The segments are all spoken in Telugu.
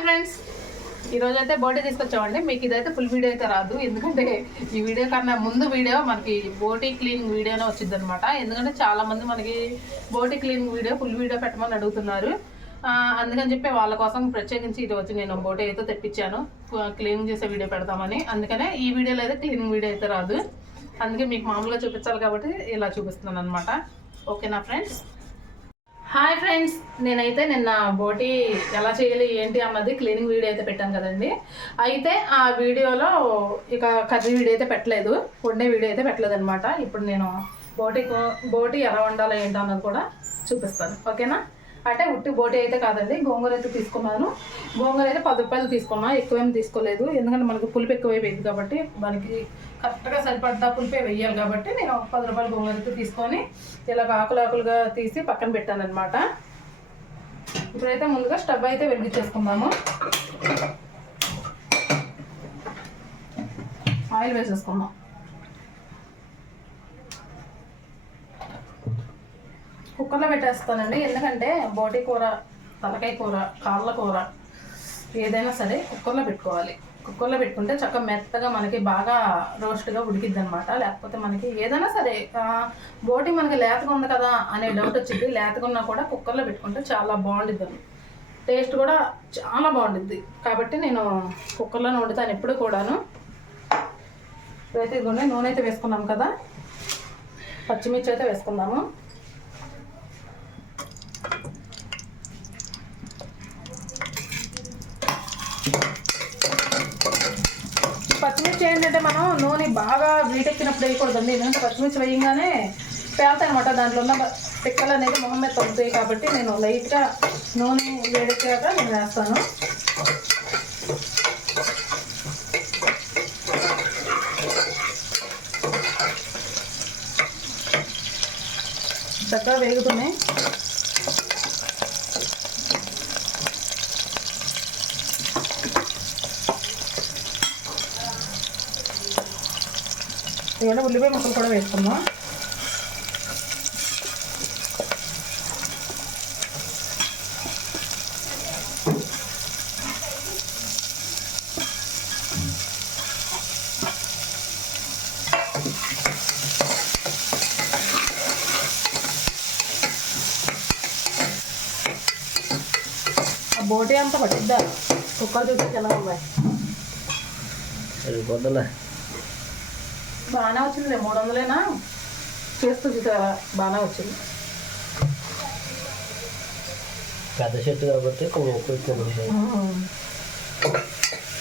Hi friends. ఈరోజు అయితే బోటీ తీసుకొచ్చామండి. మీకు ఇదైతే ఫుల్ వీడియో అయితే రాదు. ఎందుకంటే ఈ వీడియో కన్నా ముందు వీడియో మనకి బోటీ క్లీనింగ్ వీడియోనే వచ్చింది అనమాట ఎందుకంటే చాలామంది మనకి బోటీ క్లీనింగ్ వీడియో ఫుల్ వీడియో పెట్టమని అడుగుతున్నారు. అందుకని చెప్పి వాళ్ళ కోసం ప్రత్యేకించి ఇది వచ్చి నేను బోటీ అయితే తెప్పించాను. క్లీనింగ్ చేసే వీడియో పెడతామని. అందుకనే ఈ వీడియోలో అయితే క్లీనింగ్ వీడియో అయితే రాదు. అందుకే మీకు మామూలుగా చూపించాలి కాబట్టి ఇలా చూపిస్తున్నాను అనమాట ఓకేనా ఫ్రెండ్స్? హాయ్ ఫ్రెండ్స్ నేనైతే నిన్న బోటి ఎలా చేయాలి ఏంటి అన్నది క్లీనింగ్ వీడియో అయితే పెట్టాను కదండి. అయితే ఆ వీడియోలో ఇక కర్రీ వీడియో అయితే పెట్టలేదు వండే వీడియో అయితే పెట్టలేదు అనమాట ఇప్పుడు నేను బోటి బోటి ఎలా వండాలో ఏంటి అన్నది కూడా చూపిస్తాను. ఓకేనా? అంటే ఉట్టి బోటి అయితే కాదండి గోంగూర అయితే తీసుకున్నాను. గోంగూర అయితే పది రూపాయలు తీసుకున్నా ఎక్కువేం తీసుకోలేదు. ఎందుకంటే మనకు పులుపు ఎక్కువైపోయింది కాబట్టి మనకి కరెక్ట్గా సరిపడతా పులిపే వెయ్యాలి కాబట్టి నేను పది రూపాయలు గోంగూర అయితే తీసుకొని ఇలా ఆకులు ఆకులుగా తీసి పక్కన పెట్టాను అనమాట ఇప్పుడైతే ముందుగా స్టవ్ అయితే వెలిగించేసుకుందాము. ఆయిల్ వేసేసుకుందాం. కుక్కర్లో పెట్టేస్తానండి. ఎందుకంటే బోటి కూర తలకాయ కూర కాళ్ళ కూర ఏదైనా సరే కుక్కర్లో పెట్టుకోవాలి. కుక్కర్లో పెట్టుకుంటే చక్కగా మెత్తగా మనకి బాగా రోస్ట్గా ఉడికిద్ది అనమాట లేకపోతే మనకి ఏదైనా సరే బోటి మనకి లేతగా ఉంది కదా అనే డౌట్ వచ్చింది లేతగా ఉన్నా కూడా కుక్కర్లో పెట్టుకుంటే చాలా బాగుండిద్ది టేస్ట్ కూడా చాలా బాగుంటుంది కాబట్టి నేను కుక్కర్లోనే వండుతాను ఎప్పుడు కూడాను. ఇప్పుడైతే ఇదిగోండి నూనె అయితే వేసుకున్నాం కదా. పచ్చిమిర్చి అయితే వేసుకుందాము పచ్చిమిర్చి ఏంటంటే మనం నూనె బాగా వీటెక్కినప్పుడు వేయకూడదండి. ఎందుకంటే పచ్చిమిర్చి వేయంగానే పేలుతాయి అనమాట దాంట్లో ఉన్న పిక్కలు అనేది మొహం మీద తగ్గుతాయి కాబట్టి నేను లైట్గా నూనె వేడెక్కాక నేను వేస్తాను. చక్కగా వేగుతున్నాయి. ఇవాళ ఉల్లిపాయ ముక్కలు కూడా వేసుకుందాం ఆ బోటి అంతా పట్టిద్దా కుక్కలు చూసి ఎలా ఉన్నాయి సరిపోతుందా బాగానే వచ్చింది మూడు వందలేనా? చేస్తూ చూసా బాగానే వచ్చింది. పెద్ద చెట్టు కాబట్టి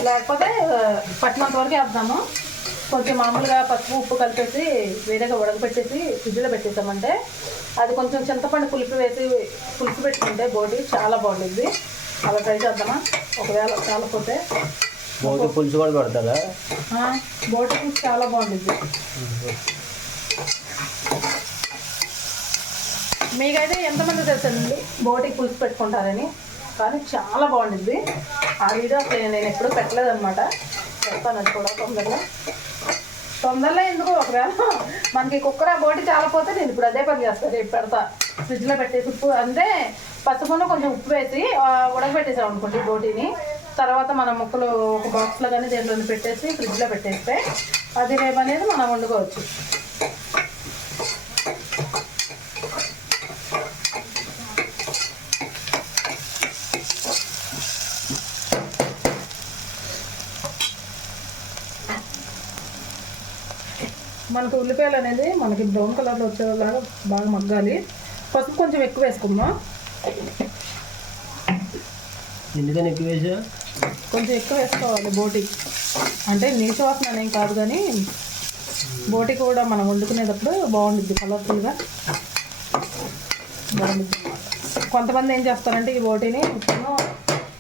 లేకపోతే పట్టినంత వరకు వేద్దాము. కొంచెం మామూలుగా పసుపు ఉప్పు కలిపేసి వేరేగా ఉడకపెట్టేసి ఫ్రిడ్జ్లో పెట్టేసామంటే అది కొంచెం చింతపండు పులుపు వేసి పులుపు పెట్టుకుంటే బోటి చాలా బాగుంటుంది అలా ట్రై చేద్దామా? ఒకవేళ చాలకపోతే. బోటి పులుసు కూడా పెడతారా? ఆ, బోటి పులుసు చాలా బాగుంటుంది. మీకైతే ఎంతమంది తెలుసండి బోటికి పులుసు పెట్టుకుంటారని? కానీ చాలా బాగుంటుంది. ఆ వీడియో అసలు నేను ఎప్పుడూ పెట్టలేదు అనమాట చెప్తాను అది కూడా తొందరలో. తొందరలో ఎందుకు? ఒకవేళ మనకి కుక్కర బోటి చాలపోతే నేను ఇప్పుడు అదే పని చేస్తాను రేపు పెడతా. ఫ్రిడ్జ్లో పెట్టేసి ఉప్పు అంటే పసుపును కొంచెం ఉప్పు వేసి ఉడకబెట్టేసాం అనుకోండి బోటిని. తర్వాత మన ముక్కలు ఒక బాక్స్లో కానీ దేంట్లో పెట్టేసి ఫ్రిడ్జ్లో పెట్టేస్తే అది రేపు అనేది మనం వండుకోవచ్చు. మనకు ఉల్లిపాయలు అనేది మనకి బ్రౌన్ కలర్లో వచ్చేలాగా బాగా మగ్గాలి. పసుపు కొంచెం ఎక్కువ వేసుకుందాం. ఎందుకని ఎక్కువ వేసా కొంచెం ఎక్కువ వేసుకోవాలి బోటి. అంటే నీచు వాసన అనేం కాదు కానీ బోటి కూడా మనం వండుకునేటప్పుడు బాగుంటుంది కలర్ఫుల్గా. బాగుంటుంది కొంతమంది ఏం చేస్తారంటే ఈ బోటిని ఉప్పును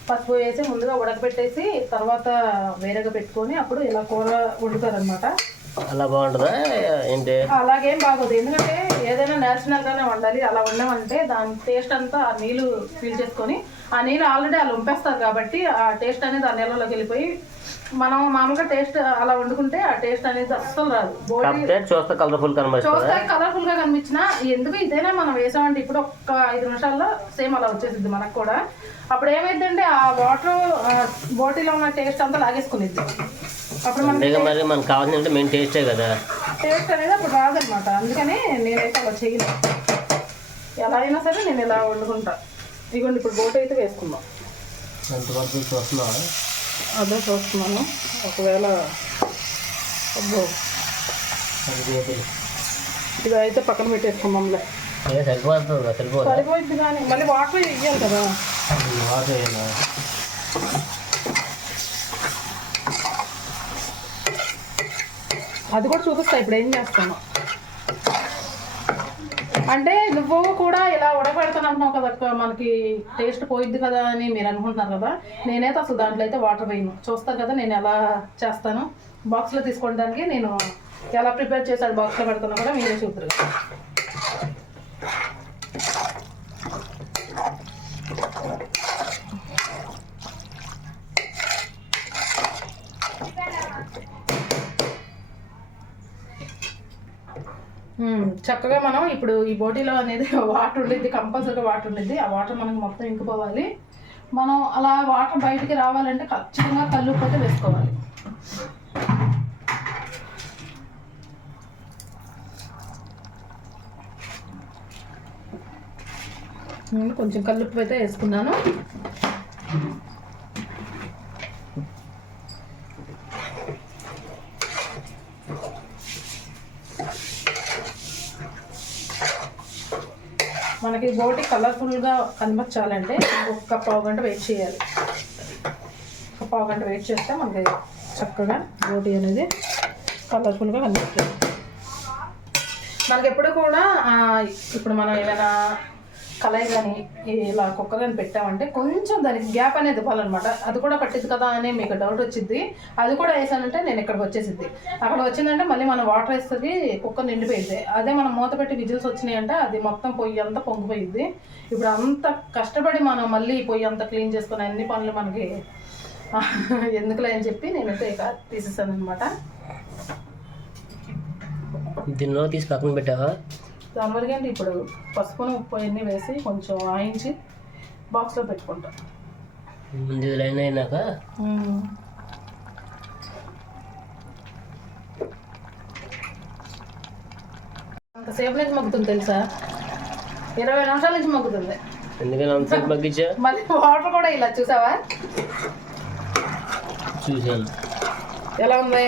పసుపు వేసి ముందుగా ఉడకబెట్టేసి తర్వాత వేరేగా పెట్టుకొని అప్పుడు ఇలా కూర వండుతారనమాట అలా బాగుంటుందా? ఏంటి? అలాగేం బాగోదు. ఎందుకంటే ఏదైనా నేచురల్ గానే వండాలి. అలా వండామంటే దాని టేస్ట్ అంతా ఆ నీళ్ళు ఫీల్ చేసుకొని ఆ నీళ్ళు ఆల్రెడీ అలా ఉంపేస్తారు కాబట్టి ఆ టేస్ట్ అనేది ఆ నీళ్ళలోకి వెళ్ళిపోయి మనం మామూలుగా టేస్ట్ అలా వండుకుంటే ఆ టేస్ట్ అనేది అస్సలు రాదు. చూస్తే కలర్ఫుల్ చూస్తే కలర్ఫుల్గా కనిపించినా ఎందుకు ఇదేనా మనం వేసామంటే ఇప్పుడు ఒక్క ఐదు నిమిషాల్లో సేమ్ అలా వచ్చేసింది మనకు కూడా. అప్పుడు ఏమైందంటే ఆ వాటర్ బాటిల్లో ఉన్న టేస్ట్ అంతా లాగేసుకునిద్ది అప్పుడు అంతేగా మరి మనకు కావాల్సిందంటే మెయిన్ టేస్టే కదా. టేస్ట్ అనేది అప్పుడు రాదనమాట అందుకని నేనైతే అలా చేయను. ఎలా అయినా సరే నేను ఇలా వండుకుంటా. ఇదిగోండి ఇప్పుడు బోట్ అయితే వేసుకుందాం. ఎంతవరకు చూస్తున్నా? అదే చూస్తున్నాను. ఒకవేళ అబ్బో. ఇది అయితే పక్కన పెట్టేసుకుందాంలే సరిపోతుంది? సరిపోయింది కానీ. మళ్ళీ వాటర్ ఇవ్వాలి కదా. వాటర్ వేయాలా? అది కూడా చూపిస్తా ఇప్పుడు ఏం చేస్తాను. అంటే నువ్వు కూడా ఇలా ఉడకబెడతాను అంటున్నావు కదా మనకి టేస్ట్ పోయిద్ది కదా అని మీరు అనుకుంటున్నారు కదా. నేనైతే అసలు దాంట్లో అయితే వాటర్ వేయను. చూస్తారు కదా నేను ఎలా చేస్తాను. బాక్స్లో తీసుకోవడానికి నేను ఎలా ప్రిపేర్ చేశాను బాక్స్లో పెడతాను కూడా మీరే చూద్దరు చక్కగా మనం ఇప్పుడు ఈ బోటీలో అనేది వాటర్ ఉండేది కంపల్సరీగా వాటర్ ఉండేది ఆ వాటర్ మనకు మొత్తం ఇంకిపోవాలి. మనం అలా వాటర్ బయటికి రావాలంటే ఖచ్చితంగా కళ్ళు పోతే వేసుకోవాలి. నేను కొంచెం కల్లుప్పు అయితే వేసుకున్నాను. మనకి బోటి కలర్ఫుల్గా కనిపించాలంటే ఒక్క పావు గంట వెయిట్ చేయాలి. ఒక పావు గంట వెయిట్ చేస్తే మనకి చక్కగా బోటి అనేది కలర్ఫుల్గా కనిపిస్తుంది. మనకి ఎప్పుడు కూడా ఇప్పుడు మనం ఏదైనా కలయి కానీ ఇలా కుక్కర్ కానీ పెట్టామంటే కొంచెం దానికి గ్యాప్ అనేది ఇవ్వాలన్నమాట. అది కూడా పట్టింది కదా అని మీకు డౌట్ వచ్చింది అది కూడా వేసానంటే నేను ఇక్కడికి వచ్చేసింది అక్కడ వచ్చిందంటే మళ్ళీ మనం వాటర్ వేస్తుంది కుక్కర్ నిండిపోయింది అదే మనం మూత పెట్టి విజిల్స్ వచ్చినాయంటే అది మొత్తం పొయ్యి అంతా పొంగిపోయింది ఇప్పుడు అంత కష్టపడి మనం మళ్ళీ పొయ్యి అంతా క్లీన్ చేసుకుని అన్ని పనులు మనకి ఎందుకులే అని చెప్పి నేనైతే ఇక తీసేసాను అనమాట దీనిలో తీసి పక్కన పెట్టావా? దానివల్ల ఏంటి ఇప్పుడు పసుపును ఉప్పు అన్నీ వేసి కొంచెం ఆయించి బాక్స్లో పెట్టుకుంటాం. ముందు లైన్ అయినాక? అంతసేపు నుంచి మగ్గుతుంది తెలుసా? ఇరవై నిమిషాల నుంచి మగ్గుతుంది. ఎందుకని అంతసేపు మగ్గించా? మళ్ళీ వాటర్ కూడా ఇలా చూసావా? చూశాను. ఎలా ఉంది?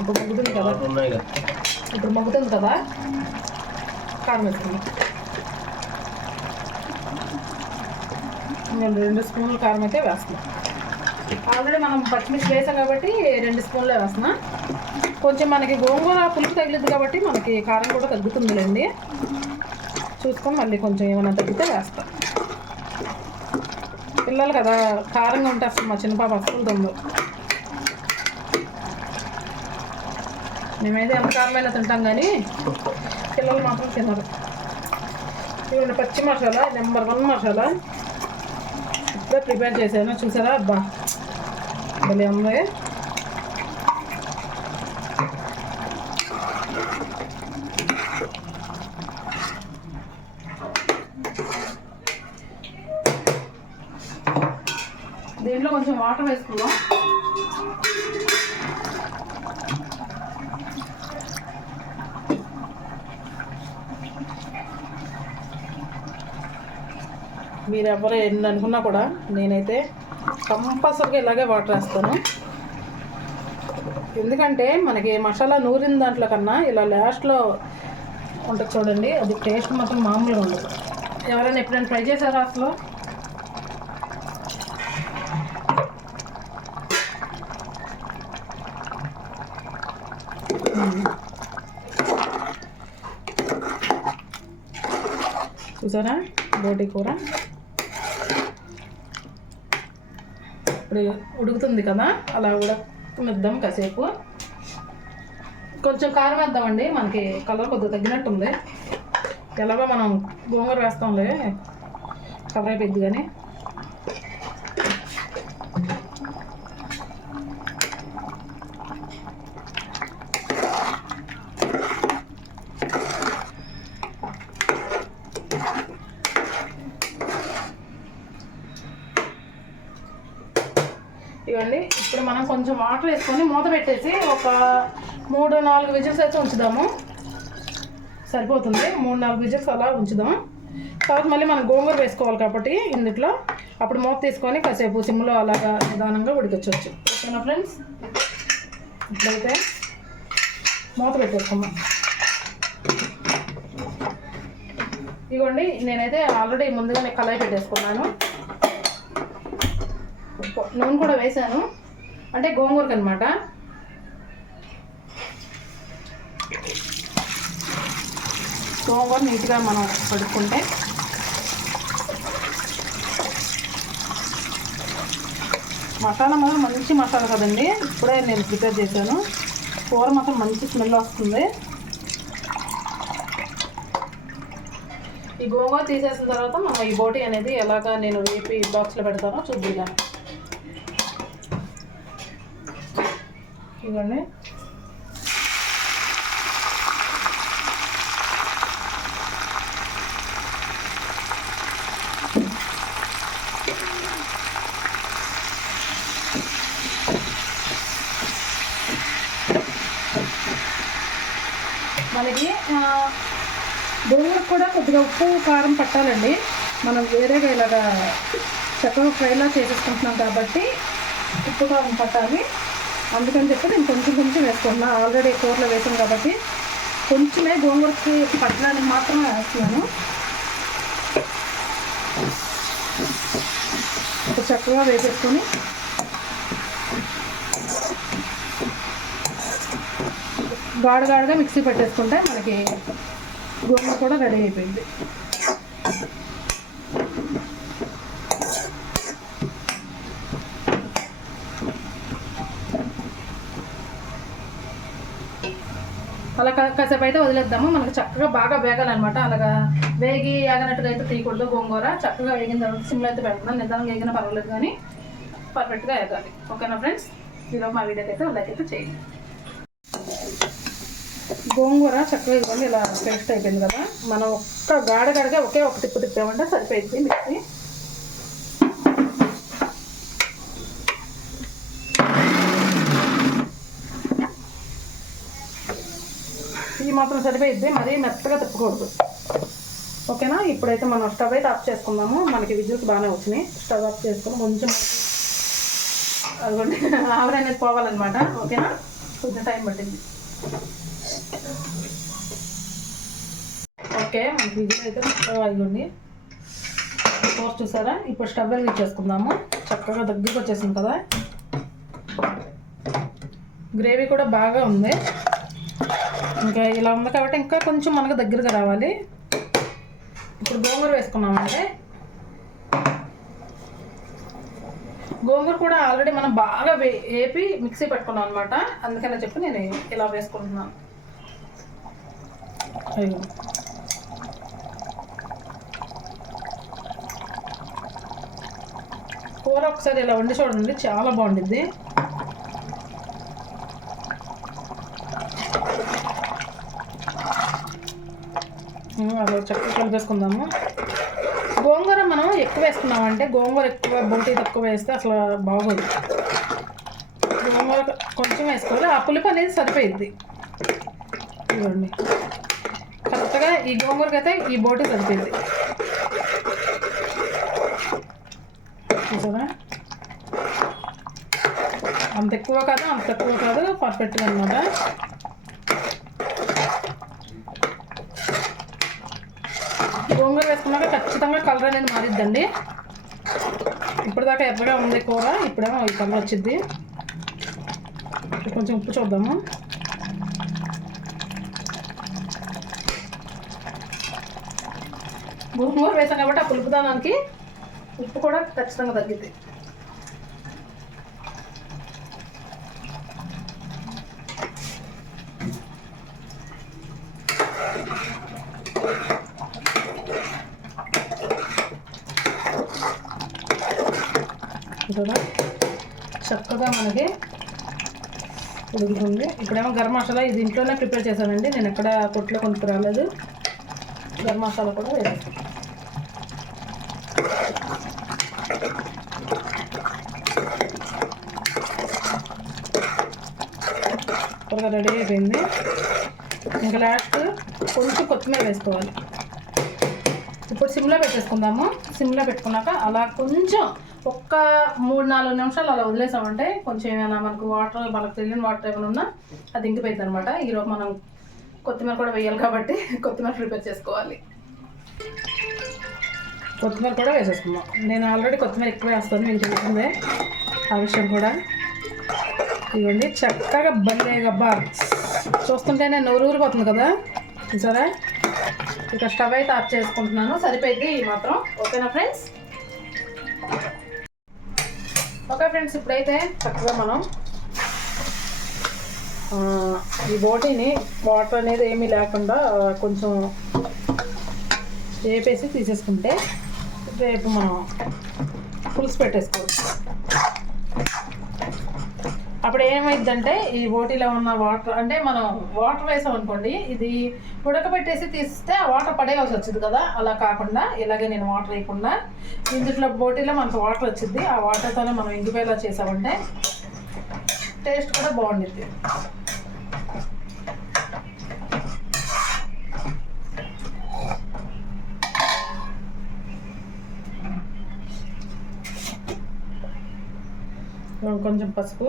ఇప్పుడు మగ్గుతుంది కదా? ఇప్పుడు మగ్గుతుంది కదా? కారం వేసుకుందాం నేను రెండు స్పూన్లు కారం అయితే వేస్తున్నాం. ఆల్రెడీ మనం పచ్చిమిర్చి వేసాం కాబట్టి రెండు స్పూన్లే వేస్తున్నా. కొంచెం మనకి గోంగూర పులుపు తగిలింది కాబట్టి మనకి కారం కూడా తగ్గుతుందిలేండి. చూసుకొని మళ్ళీ కొంచెం ఏమైనా తగ్గితే వేస్తా. పిల్లలు కదా కారంగా ఉంటే అసలు మా చిన్న పాప అస్సలు తొందు మేమైతే ఎంత కారమైనా తింటాం కానీ పిల్లలు మాత్రం తినరు. ఇవన్నీ పచ్చి మసాలా నెంబర్ వన్ మసాలా. ఇప్పుడే ప్రిపేర్ చేశాను చూసారా? అబ్బా భలే అమ్మాయి దీంట్లో కొంచెం వాటర్ వేసుకుందాం. మీరు ఎవరు ఎన్ని అనుకున్నా కూడా నేనైతే కంపల్సరీగా ఇలాగే వాటర్ వేస్తాను. ఎందుకంటే మనకి మసాలా నూరిన దాంట్లో కన్నా ఇలా లాస్ట్లో ఉంటుంది చూడండి అది టేస్ట్ మాత్రం మామూలుగా ఉండదు. ఎవరైనా ఎప్పుడైనా ట్రై చేశారా అసలు? చూసారా? బోటి కూర. ఇప్పుడు ఉడుకుతుంది కదా అలా ఉడకనిద్దాం కాసేపు. కొంచెం కారం వేద్దామండి మనకి కలర్ కొద్దిగా తగ్గినట్టుంది. ఎలాగో మనం గోంగూర వేస్తాంలే కవర్ అయిపోయింది కానీ. ఇవ్వండి. ఇప్పుడు మనం కొంచెం వాటర్ వేసుకొని మూత పెట్టేసి ఒక మూడు నాలుగు విజిల్స్ అయితే ఉంచుదాము. సరిపోతుంది. మూడు నాలుగు విజిల్స్ అలా ఉంచుదాం. తర్వాత మళ్ళీ మనం గోంగూర వేసుకోవాలి కాబట్టి ఇందులో అప్పుడు మూత తీసుకొని కాసేపు సిమ్లో అలాగా నిదానంగా ఉడికించవచ్చు. ఓకేనా ఫ్రెండ్స్? ఇట్లయితే మూత పెట్టేసుకున్నాం ఇదిగోండి నేనైతే ఆల్రెడీ ముందుగానే కళాయి పెట్టేసుకున్నాను. నూనె కూడా వేసాను. అంటే గోంగూరకు అనమాట గోంగూర నీట్గా మనం కడుక్కుంటే మసాలా మాత్రం మంచి మసాలా కదండి. ఇప్పుడే నేను ప్రిపేర్ చేశాను. కూర మాత్రం మంచి స్మెల్ వస్తుంది. ఈ గోంగూర తీసేసిన తర్వాత మనం ఈ బోటి అనేది ఎలాగా నేను వేపి బాక్స్లో పెడతానో చూద్దాం ఇవ్వండి మనకి గోంగూరకు కూడా కొద్దిగా ఉప్పు కారం పట్టాలండి. మనం వేరేగా ఇలాగా చక్కగా ఫ్రైలా చేసేసుకుంటున్నాం కాబట్టి ఉప్పు కారం పట్టాలి. అందుకని చెప్పి నేను కొంచెం కొంచెం వేసుకుంటున్నా ఆల్రెడీ కూరలో వేసాను కాబట్టి కొంచెమే గోంగూరకి పట్టడానికి మాత్రమే వేస్తున్నాను. చక్కగా వేసేసుకొని గాడుగాడుగా మిక్సీ పెట్టేసుకుంటే మనకి గోంగూర కూడా రెడీ అయిపోయింది. అలా కాసేపు అయితే వదిలేద్దాము. మనకు చక్కగా బాగా వేగాలన్నమాట. అలాగా వేగి వేగనట్టుగా అయితే తీయకూడదు గోంగూర. చక్కగా వేగిన తర్వాత సిమ్లో అయితే పెడుతున్నాను నిదానం వేగిన పర్వాలేదు కానీ పర్ఫెక్ట్గా వేగాలి. ఓకేనా ఫ్రెండ్స్ ఈరోజు మా వీడియోకి అయితే లైక్ అయితే చేయండి. గోంగూర చక్కగా ఇవ్వండి ఇలా పేస్ట్ అయిపోయింది కదా. మనం ఒక్క గాడగాడగా ఒకే ఒక తిప్పు తిప్పామంటే సరిపోయింది మిక్సీ. మాత్రం సరిపోయిద్ది. మరీ మెత్తగా తిప్పకూడదు. ఓకేనా? ఇప్పుడైతే మనం స్టవ్ అయితే ఆఫ్ చేసుకుందాము. మనకి విజిల్స్ బాగానే వచ్చినాయి. స్టవ్ ఆఫ్ చేసుకుని కొంచెం అదిగోండి. ఆవిడ అనేది పోవాలన్నమాట. ఓకేనా? కొంచెం టైం పట్టింది. ఓకే మనకి విజిల్ అయితే మొత్తం కోర్స్ చూసారా? ఇప్పుడు స్టవ్ వెలిగించేసుకుందాము చక్కగా దగ్గరికి వచ్చేసింది కదా. గ్రేవీ కూడా బాగా ఉంది. ఇంకా ఇలా ఉంది కాబట్టి ఇంకా కొంచెం మనకు దగ్గరగా రావాలి. ఇప్పుడు గోంగూర వేసుకున్నామంటే గోంగూర కూడా ఆల్రెడీ మనం బాగా వే వేపి మిక్సీ పెట్టుకున్నాం అనమాట అందుకని చెప్పి నేను ఇలా వేసుకుంటున్నాను. కూర ఒకసారి ఇలా వండి చూడండి చాలా బాగుంటుంది అలా చక్కగా కలిపేసుకుందాము గోంగూర మనం ఎక్కువ వేసుకున్నామంటే గోంగూర ఎక్కువ బోటి తక్కువ వేస్తే అసలు బాగోదు. గోంగూర కొంచెం వేసుకోవాలి. ఆ పులుపు అనేది సరిపోయిద్ది. ఇవ్వండి కరెక్ట్గా ఈ గోంగూరకి అయితే ఈ బోటి సరిపోయింది చూసారా? అంత ఎక్కువ కాదు అంత తక్కువ కాదు పర్ఫెక్ట్గా అనమాట గోంగూర వేసుకున్నాక ఖచ్చితంగా కలర్ అనేది మారిద్దండి. ఇప్పటిదాకా ఎర్రగా ఉంది కూర ఇప్పుడేమో ఈ కలర్ వచ్చింది కొంచెం ఉప్పు చూద్దాము. గోంగూర వేసాం కాబట్టి ఆ పులుపుదానానికి ఉప్పు కూడా ఖచ్చితంగా తగ్గింది చూడగా చక్కగా మనకి ఉడుకుతుంది ఇప్పుడేమో గరం మసాలా ఇది ఇంట్లోనే ప్రిపేర్ చేశానండి. నేను ఎక్కడ కొట్లో కొనుక్కు రాలేదు. గరం మసాలా కూడా వేసాను త్వరగా రెడీ అయిపోయింది. ఇంకా లాస్ట్ కొంచెం కొత్తిమీర వేసుకోవాలి. ఇప్పుడు సిమ్లో పెట్టేసుకుందాము. సిమ్లో పెట్టుకున్నాక అలా కొంచెం ఒక్క మూడు నాలుగు నిమిషాలు అలా వదిలేసామంటే కొంచెం ఏమైనా మనకు వాటర్ మనకు తెలియని వాటర్ ఏమైనా ఉన్నా అది ఇంకిపోయింది అనమాట ఈరోజు మనం కొత్తిమీర కూడా వేయాలి కాబట్టి కొత్తిమీర ప్రిపేర్ చేసుకోవాలి. కొత్తిమీర కూడా వేసేసుకుందాం నేను ఆల్రెడీ కొత్తిమీర ఎక్కువ వేస్తాను మీకు తెలిసిందే ఆ విషయం కూడా. ఇవ్వండి చక్కగా భలే గబ్బా. చూస్తుంటేనే నోరు ఊరిపోతుంది కదా. సరే ఇక స్టవ్ అయితే ఆఫ్ చేసుకుంటున్నాను. సరిపోయింది మాత్రం. ఓకేనా ఫ్రెండ్స్? ఓకే ఫ్రెండ్స్ ఇప్పుడైతే చక్కగా మనం ఈ బోటీని వాటర్ అనేది ఏమీ లేకుండా కొంచెం వేపేసి తీసేసుకుంటే రేపు మనం పులుసు పెట్టేసుకోవచ్చు. అప్పుడు ఏమైందంటే ఈ బోటీలో ఉన్న వాటర్ అంటే మనం వాటర్ వేసాం అనుకోండి ఇది ఉడకబెట్టేసి తీస్తే ఆ వాటర్ పడేయాల్సి వచ్చింది కదా. అలా కాకుండా ఇలాగే నేను వాటర్ వేయకుండా ఇందులో బోటీలో మనకు వాటర్ వచ్చింది. ఆ వాటర్తోనే మనం ఇంకిపోయేలా చేసామంటే టేస్ట్ కూడా బాగుండిద్ది. కొంచెం పసుపు.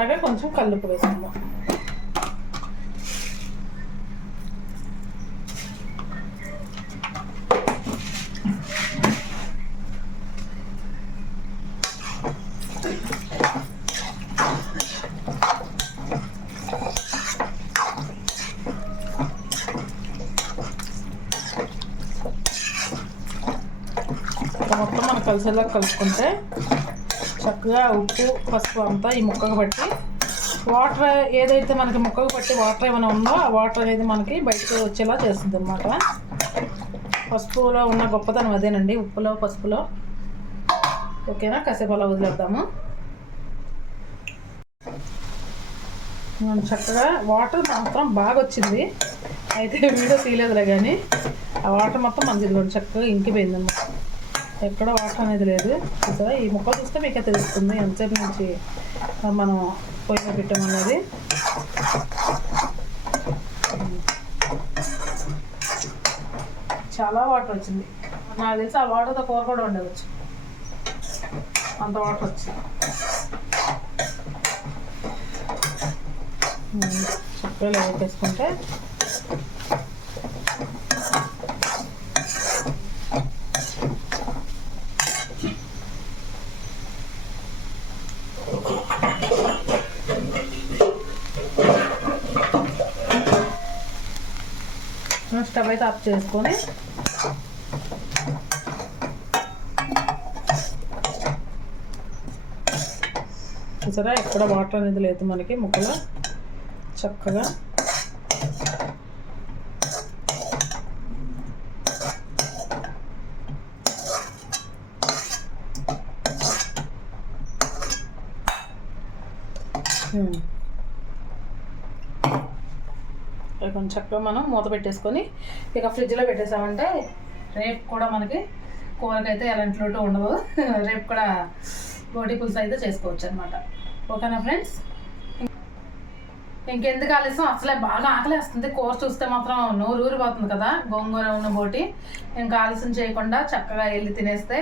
అలాగే కొంచెం కల్లుపు వేసుకుందాం ఇక మొత్తం మనం కలిసేలా కలుపుకుంటే చక్కగా ఉప్పు పసుపు అంతా ఈ ముక్కకు పట్టి వాటర్ ఏదైతే మనకి ముక్కకు పట్టి వాటర్ ఏమైనా ఉందో ఆ వాటర్ అనేది మనకి బయటకు వచ్చేలా చేస్తుంది అనమాట పసుపులో ఉన్న గొప్పతనం అదేనండి ఉప్పులో పసుపులో. ఓకేనా? కాసేపు అలా వదిలేద్దాము. మనం చక్కగా వాటర్ మాత్రం బాగా వచ్చింది. అయితే వీడియో తీయలేదులే కానీ ఆ వాటర్ మొత్తం మనకి చక్కగా ఇంకిపోయింది అన్నమాట. ఎక్కడ వాటర్ అనేది లేదు. కదా ఈ ముక్క చూస్తే మీకే తెలుస్తుంది ఎంతసేపు నుంచి మనం పొయ్యి పెట్టామన్నది చాలా వాటర్ వచ్చింది. నాకు తెలిసి ఆ వాటర్తో కూర కూడా ఉండవచ్చు అంత వాటర్ వచ్చింది. చక్కగా వేసుకుంటే స్టవ్ అయితే ఆఫ్ చేసుకొని చూసారా ఎక్కడ వాటర్ అనేది లేదు మనకి ముక్కలో చక్కగా Hmm. అవి కొంచెం చక్కగా మనం మూత పెట్టేసుకొని ఇక ఫ్రిడ్జ్లో పెట్టేసామంటే రేపు కూడా మనకి కూరకైతే ఎలాంటి లోటు ఉండదు. రేపు కూడా బోటి పులుసు అయితే చేసుకోవచ్చు అనమాట ఓకేనా ఫ్రెండ్స్? ఇంకెందుకు ఆలస్యం? అసలే బాగా ఆకలేస్తుంది. కూర చూస్తే మాత్రం నోరు ఊరిపోతుంది కదా గోంగూర ఉన్న బోటి. ఇంకా ఆలస్యం చేయకుండా చక్కగా వెళ్ళి తినేస్తే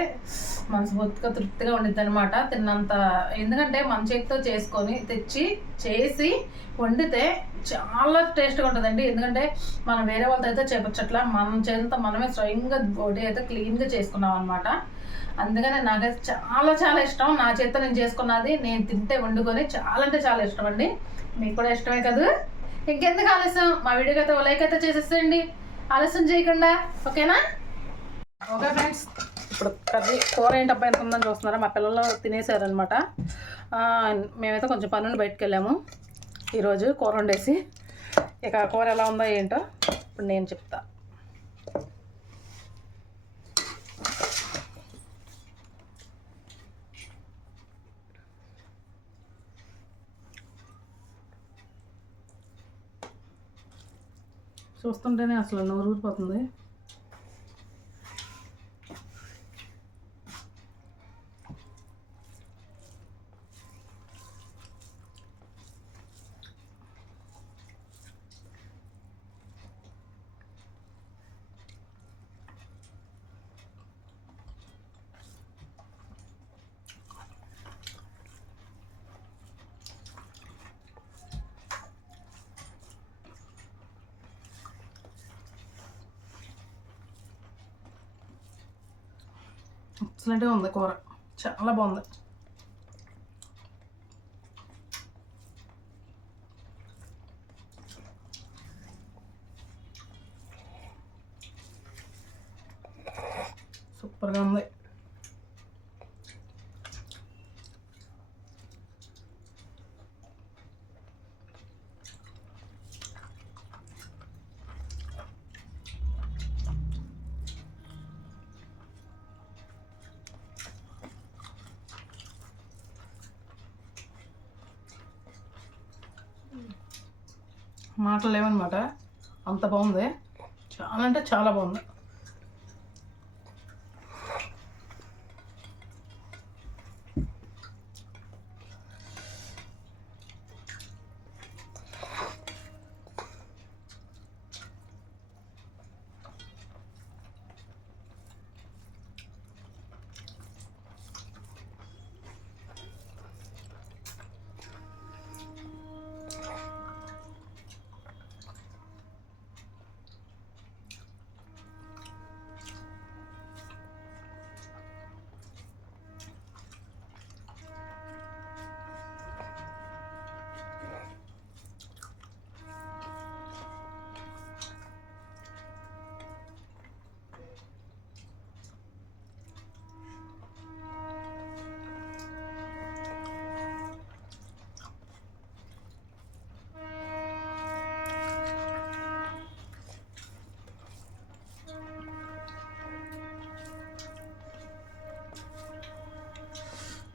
మనస్ఫూర్తిగా తృప్తిగా ఉండిద్ది అనమాట తిన్నంత ఎందుకంటే మన చేతితో చేసుకొని తెచ్చి చేసి వండితే చాలా టేస్ట్గా ఉంటుందండి. ఎందుకంటే మనం వేరే వాళ్ళతో అయితే చేపచ్చట్లా మనం చేతితో మనమే స్వయంగా బోటి అయితే క్లీన్గా చేసుకున్నాం అనమాట అందుకనే నాకైతే చాలా చాలా ఇష్టం. నా చేత్తో నేను చేసుకున్నది నేను తింటే వండుకొని చాలా అంటే చాలా ఇష్టం అండి. మీకు కూడా ఇష్టమే కదా? ఇంకెందుకు ఆలస్యం? మా వీడియోకి అయితే లైక్ అయితే చేసేసేయండి. ఆలస్యం చేయకుండా ఓకేనా? ఓకే ఫ్రెండ్స్ ఇప్పుడు కర్రీ కూర ఏంటి అబ్బాయి ఎంత ఉందని చూస్తున్నారా? మా పిల్లలు తినేసారనమాట మేమైతే కొంచెం పనులు బయటకు వెళ్ళాము. ఈరోజు కూర వండేసి ఇక కూర ఎలా ఉందో ఏంటో ఇప్పుడు నేను చెప్తాను చూస్తుంటేనే అసలు నోరు ఊరిపోతుంది ఎక్సలెంట్గా ఉంది కూర. చాలా బాగుంది. సూపర్గా ఉంది. మాటలు లేవన్నమాట అంత బాగుంది. చాలా అంటే చాలా బాగుంది.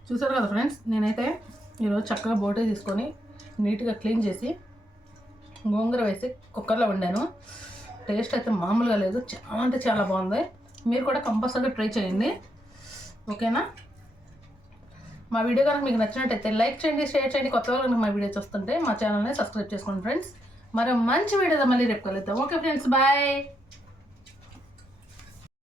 చూసారు కదా ఫ్రెండ్స్? నేనైతే ఈరోజు చక్కగా బోటే తీసుకొని నీట్గా క్లీన్ చేసి గోంగూర వేసి కుక్కర్లో వండాను. టేస్ట్ అయితే మామూలుగా లేదు. చాలా అంటే చాలా బాగుంది. మీరు కూడా కంపల్సరీగా ట్రై చేయండి. ఓకేనా? మా వీడియో కనుక మీకు నచ్చినట్టయితే లైక్ చేయండి షేర్ చేయండి. కొత్త వాళ్ళు మా వీడియో చూస్తుంటే మా ఛానల్ని సబ్స్క్రైబ్ చేసుకోండి ఫ్రెండ్స్. మరో మంచి వీడియోతో మళ్ళీ రేపు కలుద్దాం. Okay friends bye.